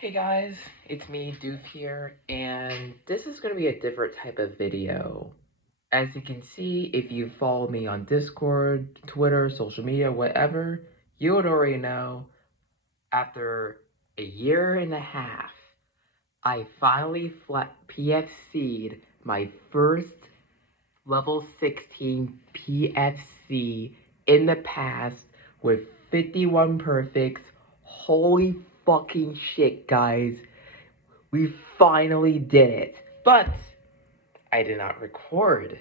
Hey guys, it's me, Doof here, and this is going to be a different type of video. As you can see, if you follow me on Discord, Twitter, social media, whatever, you would already know, after a year and a half, I finally PFC'd my first level 16 PFC in the past with 51 perfects. Holy fucking shit, guys. We finally did it. But I did not record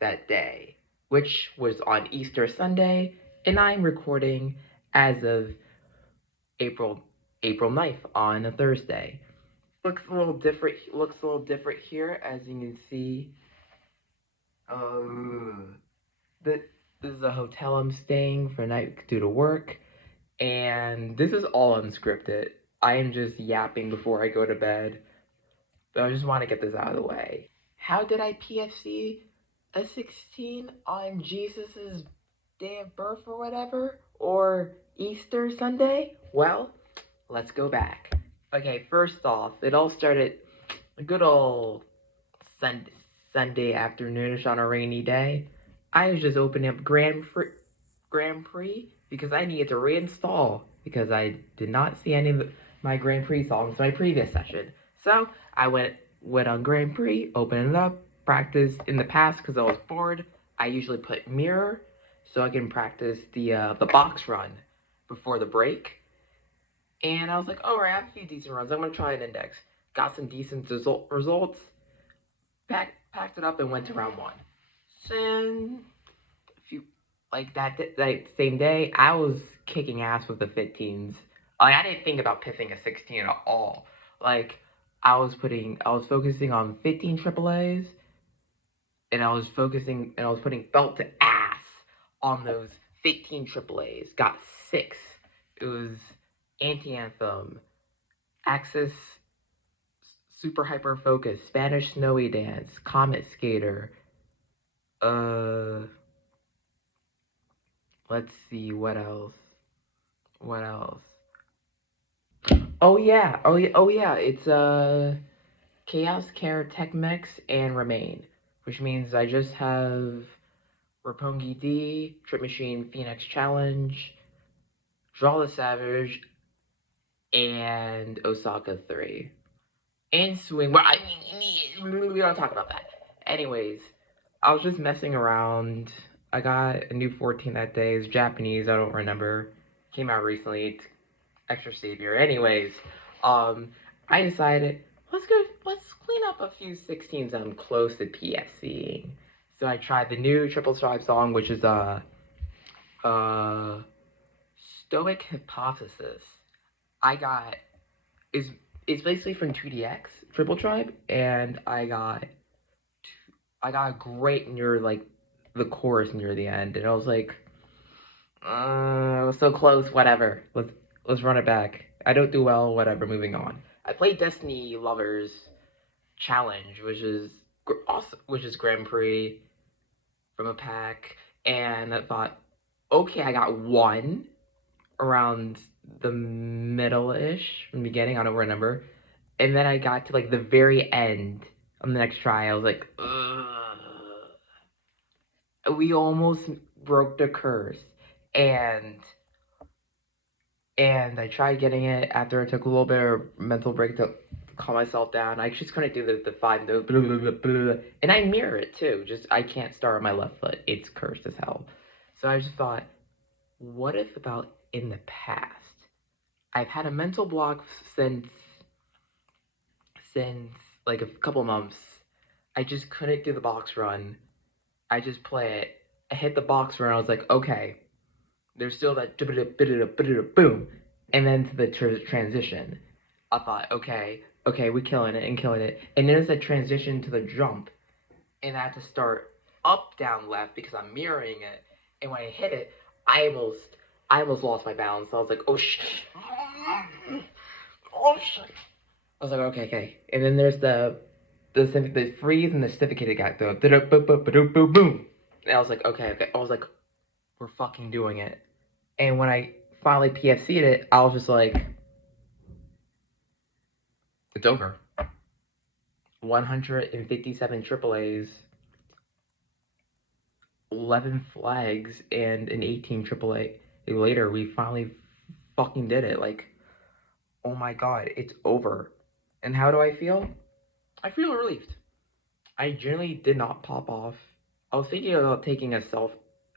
that day, which was on Easter Sunday, and I'm recording as of April 9th on a Thursday. Looks a little different here, as you can see. This is a hotel I'm staying for a night due to work, and this is all unscripted. I am just yapping before I go to bed, but I just want to get this out of the way. How did I PFC a 16 on Jesus's day of birth or whatever? Or Easter Sunday? Well, let's go back. Okay, first off, it all started a good old Sunday afternoonish on a rainy day. I was just opening up Grand Prix because I needed to reinstall because I did not see any of my Grand Prix songs in my previous session. So I went on Grand Prix, opened it up, practiced in the past because I was bored. I usually put mirror so I can practice the box run before the break. And I was like, oh, I have a few decent runs. I'm gonna try an index. Got some decent results. Packed it up and went to round one. Then that same day, I was kicking ass with the 15s. Like, I didn't think about piffing a 16 at all. Like, I was focusing on 15 AAAs, and I was putting belt to ass on those 15 AAAs. Got 6. It was Anti-Anthem, Axis, Super Hyper Focus, Spanish Snowy Dance, Comet Skater, let's see, what else? Oh yeah, it's Chaos, Care, Tech Mix, and Remain, which means I just have Roppongi D, Trip Machine, Phoenix Challenge, Draw the Savage, and Osaka 3. And Swing, well, we don't talk about that. Anyways, I was just messing around. I got a new 14 that day. It's Japanese, I don't remember. Came out recently. It's Extra Savior. Anyways, I decided, let's clean up a few 16s I'm close to PFCing. So I tried the new Triple Stripe song, which is Stoic Hypothesis. It's basically from 2DX, Triple Tribe, and I got great near, like, the chorus near the end, and I was like, it was so close, whatever. Let's run it back. I don't do well, whatever, moving on. I played Destiny Lovers Challenge, which is Grand Prix from a pack, and I thought, okay, I got 1 around the middle-ish, from the beginning, I don't remember. And then I got to, like, the very end on the next try. I was like, ugh. We almost broke the curse. And I tried getting it after I took a little bit of mental break to calm myself down. I just couldn't do the 5 notes, blah, blah, blah, blah. And I mirror it, too. Just, I can't start on my left foot. It's cursed as hell. So I just thought, what if about in the past? I've had a mental block since like a couple months. I just couldn't do the box run. I just play it. I hit the box run. I was like, okay, there's still that boom, and then to the transition. I thought, okay, we're killing it, and there's a transition to the jump, and I had to start up, down, left because I'm mirroring it. And when I hit it, I almost lost my balance. So I was like, oh shit. I was like, okay. And then there's the freeze and the certificate got the boom. And I was like, okay. I was like, we're fucking doing it. And when I finally PFC'd it, I was just like, It's over. 157 AAAs, 11 flags, and an 18 AAA. Later, we finally fucking did it. Like, oh my god, it's over. And how do I feel? I feel relieved. I generally did not pop off. I was thinking about taking a selfie.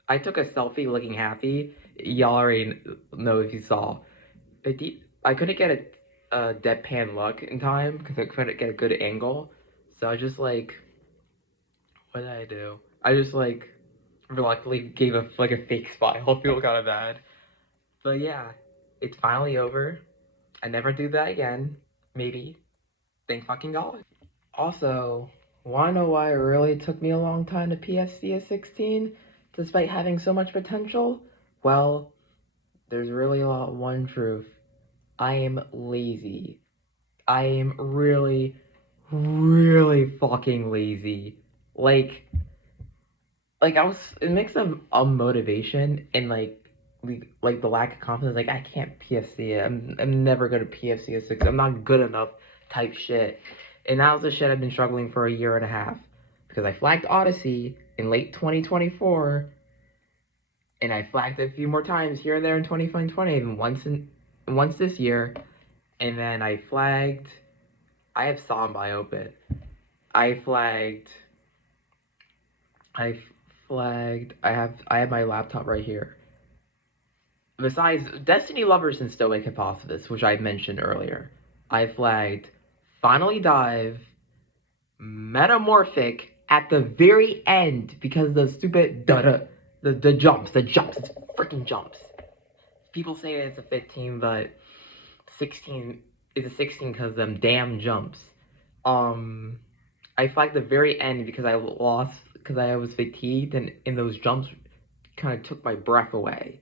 I took a selfie looking happy. Y'all already know if you saw. I couldn't get a deadpan look in time because I couldn't get a good angle. So I just like, what did I do? I just like reluctantly gave a like a fake smile. I feel kind of bad. But yeah, it's finally over. I never do that again. Maybe. Thank fucking God. Also, wanna know why it really took me a long time to PFC a 16, despite having so much potential? Well, there's really one truth. I am lazy. I am really, really fucking lazy. Like, I was a mix of motivation and like the lack of confidence. Like I can't PFC it. I'm never gonna PFC a 6. I'm not good enough type shit. And that was the shit I've been struggling for a year and a half because I flagged Odyssey in late 2024, and I flagged it a few more times here and there in 2020, and once this year, and then I flagged. I have Sambai open. I flagged. I flagged. I have my laptop right here. Besides Destiny Lovers and Stoic Hypothesis, which I mentioned earlier, I flagged Finally Dive, Metamorphic at the very end because the stupid the jumps, it's freaking jumps. People say it's a 15, but 16 is a 16 because of them damn jumps. I flagged the very end because I lost because I was fatigued and those jumps kind of took my breath away.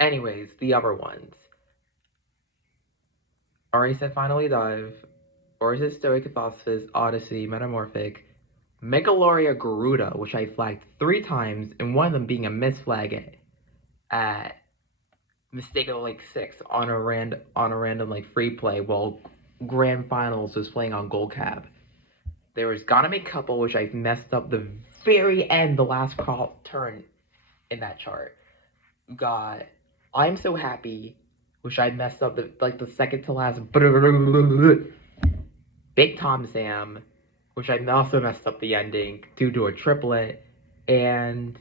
Anyways, the other ones. Already said Finally Dive, already said Stoic Hypothesis, Odyssey, Metamorphic, Megaloria Garuda, which I flagged 3 times, and one of them being a misflag at mistake of like 6 on a random like free play while Grand Finals was playing on Gold Cab. There was Gotta Make Couple, which I messed up the very end, the last turn in that chart. Got I'm So Happy, which I messed up the second to last. Big Tom Sam, which I also messed up the ending due to a triplet, and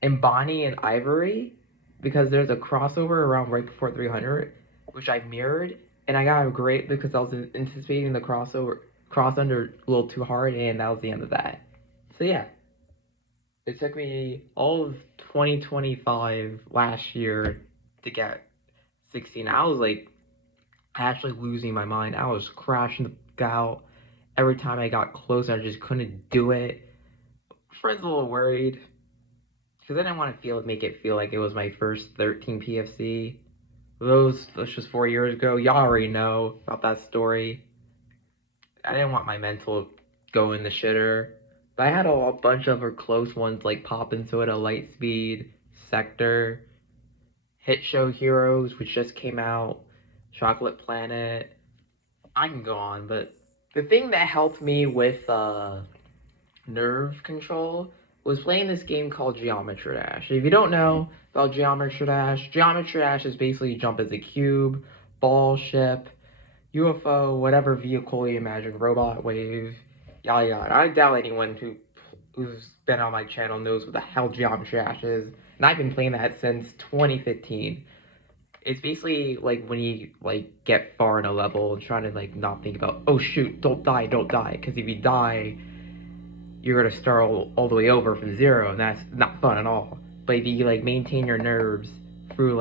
Bonnie and Ivory, because there's a crossover around right before 300, which I mirrored, and I got a great because I was anticipating the cross under a little too hard, and that was the end of that. So yeah, it took me all of 2025 last year to get 16. I was like actually losing my mind. I was crashing the out. Every time I got close, I just couldn't do it. Friends a little worried because I didn't want to make it feel like it was my first 13 PFC. Those just 4 years ago. Y'all already know about that story. I didn't want my mental to go in the shitter. But I had a bunch of close ones like Poppin' Soda, Lightspeed, Sector, Hit Show Heroes, which just came out, Chocolate Planet. I can go on, but the thing that helped me with nerve control was playing this game called Geometry Dash. If you don't know about Geometry Dash is basically jump as a cube, ball, ship, UFO, whatever vehicle you imagine, robot, wave, yada yada. I doubt anyone who's been on my channel knows what the hell Geometry Dash is, and I've been playing that since 2015. It's basically like when you like get far in a level and trying to like not think about, oh shoot, don't die, because if you die, you're gonna start all the way over from 0, and that's not fun at all. But if you like maintain your nerves through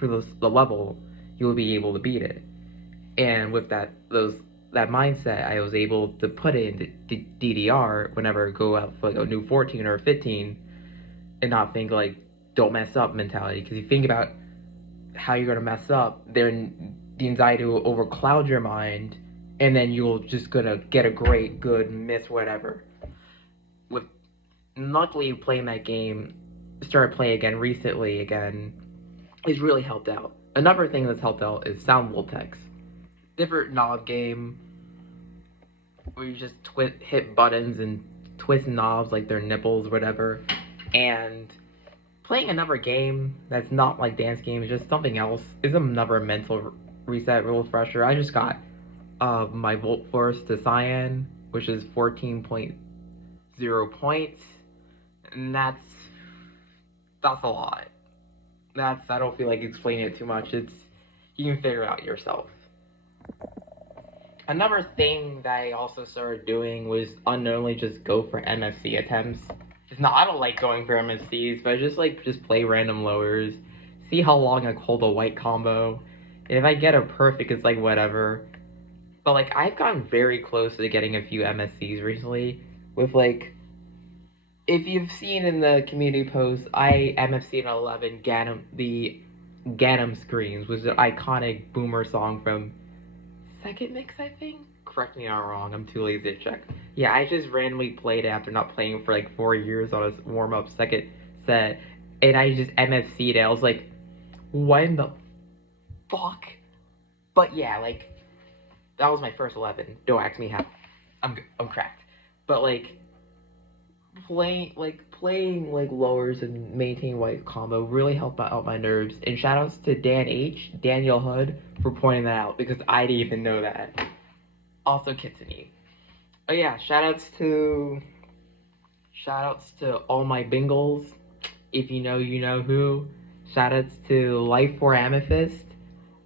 the level, you'll be able to beat it. And with that mindset, I was able to put it into DDR whenever I go out for like a new 14 or 15, and not think like don't mess up mentality. Because you think about how you're gonna mess up, then the anxiety will overcloud your mind, and then you'll just gonna get a great, good, miss whatever. With luckily playing that game, started playing again recently, has really helped out. Another thing that's helped out is sound voltex. different knob game where you just hit buttons and twist knobs like they're nipples, whatever. And playing another game that's not like dance games, just something else, is another mental reset, refresher. I just got my Volt Force to Cyan, which is 14.0 points, and that's a lot. I don't feel like explaining it too much. You can figure it out yourself. Another thing that I also started doing was unknowingly just go for MFC attempts. I don't like going for MFCs, but I just play random lowers, see how long I hold a white combo. And if I get a perfect, it's like whatever. But like I've gotten very close to getting a few MSCs recently with like, if you've seen in the community posts, I MFC in 11 the Ganem Screams, was an iconic boomer song from Second Mix, I think? Correct me if I'm wrong, I'm too lazy to check. Yeah, I just randomly played it after not playing for like 4 years on a warm-up second set, and I just MFC'd it. I was like, what in the fuck? But yeah, like, that was my first 11. Don't ask me how. I'm cracked. But like, playing lowers and maintaining white combo really helped out my nerves. And shoutouts to Daniel Hood, for pointing that out, because I didn't even know that. Also Kitsune. Oh yeah, shoutouts to all my Bengals. If you know, you know who. Shoutouts to Life for Amethyst.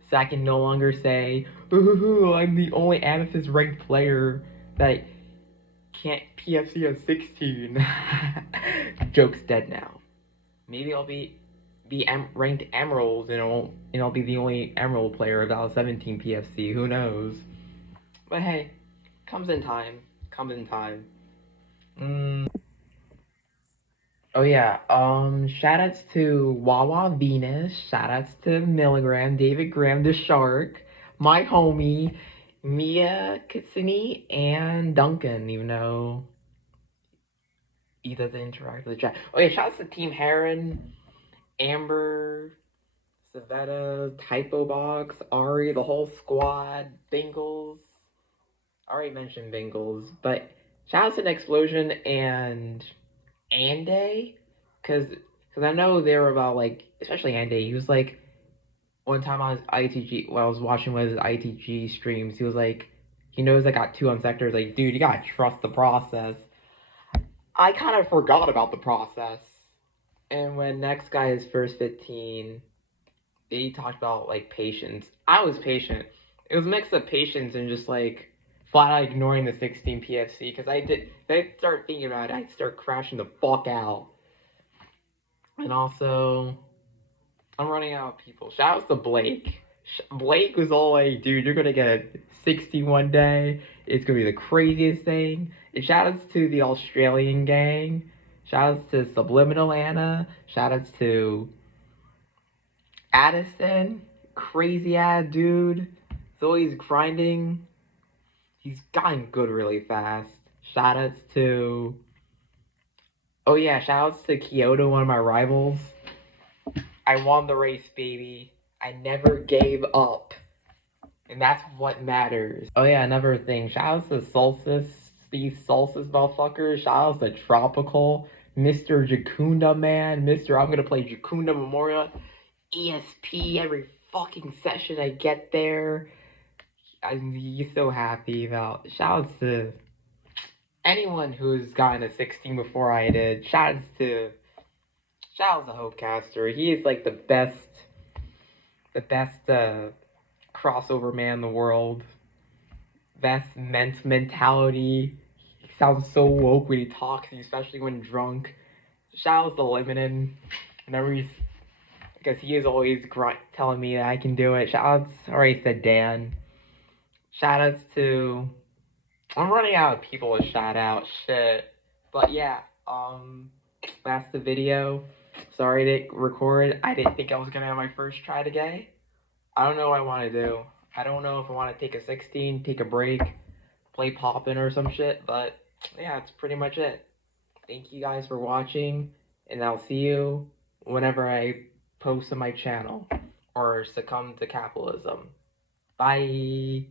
So I can no longer say, ooh, I'm the only Amethyst ranked player that can't PFC at 16. Joke's dead now. Maybe I'll be ranked Emeralds and I'll be the only Emerald player without 17 PFC. Who knows? But hey, comes in time. Oh yeah, shoutouts to Wawa Venus, shoutouts to Milligram, David Graham the Shark, my homie, Mia Kitsune, and Duncan, even though he doesn't interact with the chat. Oh yeah, shoutouts to Team Heron, Amber, Savetta, Typo Box, Ari, the whole squad, Bengals. I already mentioned Bengals, but shoutouts to Explosion and Ande, because I know they were about, like, especially Ande, he was like, one time on his ITG, while I was watching one of his ITG streams, he was like, he knows I got 2 on sectors, like, dude, you gotta trust the process. I kind of forgot about the process. And when next guy is first 15, he talked about, like, patience. I was patient. It was a mix of patience and just, like, flat out ignoring the 16 PFC, because if I start thinking about it, I'd start crashing the fuck out. And also, I'm running out of people. Shoutouts to Blake. Blake was all like, dude, you're gonna get a 61 day. It's gonna be the craziest thing. And shoutouts to the Australian gang. Shoutouts to Subliminal Anna. Shoutouts to Addison. Crazy ass dude. He's always grinding. He's gotten good really fast. Shoutouts to... Oh yeah, shoutouts to Kyoto, one of my rivals. I won the race, baby. I never gave up. And that's what matters. Oh yeah, another thing. Shoutouts to Solstice. These Solstice motherfuckers. Shoutouts to Tropical. Mr. Jacunda, man. I'm gonna play Jacunda Memorial. ESP every fucking session I get there. I'm so happy about. Shoutouts to anyone who's gotten a 16 before I did. Shoutouts to Hopecaster. He is like the best crossover man in the world. Best mentality. He sounds so woke when he talks, especially when drunk. Shoutouts to Limited. Because he is always telling me that I can do it. Shoutouts, already said Dan. Shoutouts to... I'm running out of people to shout out. Shit. But yeah, that's the video. Sorry to record. I didn't think I was gonna have my first try today. I don't know what I want to do. I don't know if I want to take a 16, take a break, play Poppin' or some shit, but yeah, that's pretty much it. Thank you guys for watching, and I'll see you whenever I post on my channel or succumb to capitalism. Bye.